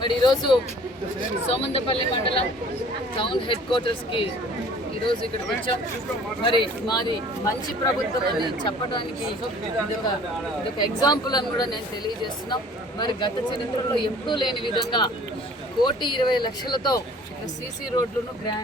మరి ఈరోజు సోమందపల్లి మండలం టౌన్ హెడ్ క్వార్టర్స్కి ఈరోజు ఇక్కడ వచ్చాం. మరి మాది మంచి ప్రభుత్వం అని చెప్పడానికి ఇదొక ఇదొక ఎగ్జాంపుల్ అని కూడా నేను తెలియజేస్తున్నాం. మరి గత చరిత్రలో ఎప్పుడూ లేని విధంగా కోటి ఇరవై లక్షలతో ఇక్కడ సీసీ రోడ్లను గ్రా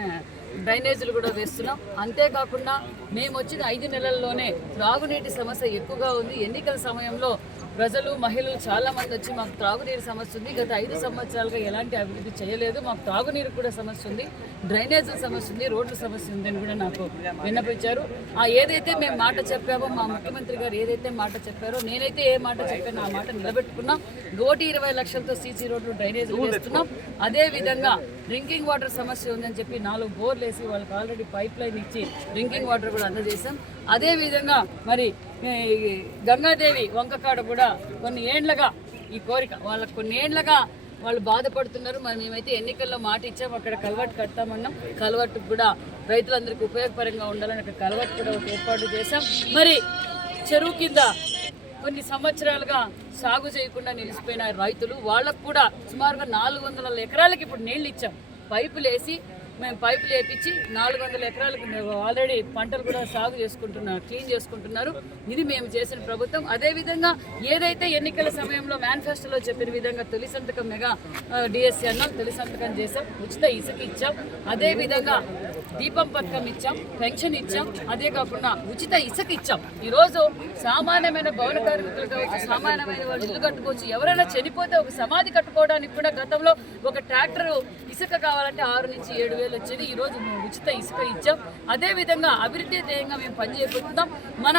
డ్రైనేజీలు కూడా వేస్తున్నాం. అంతేకాకుండా మేము వచ్చిన ఐదు నెలల్లోనే త్రాగునీటి సమస్య ఎక్కువగా ఉంది. ఎన్నికల సమయంలో ప్రజలు మహిళలు చాలామంది వచ్చి మాకు త్రాగునీరు సమస్య ఉంది. గత ఐదు సంవత్సరాలుగా ఎలాంటి అభివృద్ధి చేయలేదు. మాకు త్రాగునీరు కూడా సమస్య ఉంది. డ్రైనేజీల సమస్య ఉంది. రోడ్ల సమస్య ఉంది అని కూడా నాకు విన్నపించారు. ఆ ఏదైతే మేము మాట చెప్పామో మా ముఖ్యమంత్రి గారు ఏదైతే మాట చెప్పారో నేనైతే ఏ మాట చెప్పానో ఆ మాట నిలబెట్టుకున్నాం. కోటి ఇరవై లక్షలతో సీసీ రోడ్లు డ్రైనేజీలు వేస్తున్నాం. అదేవిధంగా డ్రింకింగ్ వాటర్ సమస్య ఉందని చెప్పి నాలుగు బోర్లు వేసి వాళ్ళకి ఆల్రెడీ పైప్ లైన్ ఇచ్చి డ్రింకింగ్ వాటర్ కూడా అందజేశాం. అదేవిధంగా మరి గంగాదేవి వంకకాడ కూడా కొన్ని ఏండ్లగా ఈ కోరిక వాళ్ళకు కొన్ని ఏండ్లగా వాళ్ళు బాధపడుతున్నారు. మరి మేమైతే ఎన్నికల్లో మాట ఇచ్చాము అక్కడ కలవట్టు కడతామన్నాం. కలవట్టు కూడా రైతులందరికీ ఉపయోగపరంగా ఉండాలని అక్కడ కలవట్టు కూడా ఒక ఏర్పాటు చేశాం. మరి చెరువు కింద కొన్ని సంవత్సరాలుగా సాగు చేయకుండా నిలిచిపోయిన రైతులు వాళ్ళకు కూడా సుమారుగా నాలుగు వందల ఎకరాలకి ఇప్పుడు నీళ్ళు ఇచ్చాం. పైపులు వేసి మేము పైపులు వేపించి నాలుగు వందల ఎకరాలకు మేము ఆల్రెడీ పంటలు కూడా సాగు చేసుకుంటున్నారు క్లీన్ చేసుకుంటున్నారు. ఇది మేము చేసిన ప్రభుత్వం. అదేవిధంగా ఏదైతే ఎన్నికల సమయంలో మేనిఫెస్టోలో చెప్పిన విధంగా తొలి సంతకం మెగా డిఎస్సీ అన్నాం తొలి సంతకం చేసాం ఉచిత ఇసుక ఇచ్చాం. అదేవిధంగా దీపం పథకం ఇచ్చాం పెన్షన్ ఇచ్చాం అదే కాకుండా ఉచిత ఇసుక ఇచ్చాం. ఈరోజు సామాన్యమైన భవన కార్మికులు సామాన్యమైన వాళ్ళు ఇల్లు కట్టుకోవచ్చు. ఎవరైనా చనిపోతే ఒక సమాధి కట్టుకోవడానికి కూడా గతంలో ఒక ట్రాక్టర్ ఇసుక కావాలంటే ఆరు నుంచి ఏడు వేలు వచ్చేది. ఈ రోజు ఉచిత ఇసుక ఇచ్చాం. అదేవిధంగా అభివృద్ధి ధ్యేయంగా మేము పనిచేయబోతున్నాం. మన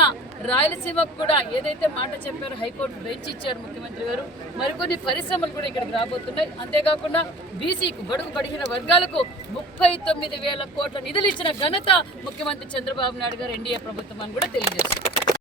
రాయలసీమకు కూడా ఏదైతే మాట చెప్పారో హైకోర్టు బెంచ్ ఇచ్చారు ముఖ్యమంత్రి గారు మరికొన్ని పరిశ్రమలు కూడా ఇక్కడికి రాబోతున్నాయి. అంతేకాకుండా బీసీకు బడుగు పడిగిన వర్గాలకు ముప్పై తొమ్మిది వేల కోట్ల నిధులు ఇచ్చిన ఘనత ముఖ్యమంత్రి చంద్రబాబు నాయుడు గారు ఎన్డీఏ ప్రభుత్వం అని కూడా తెలియజేశారు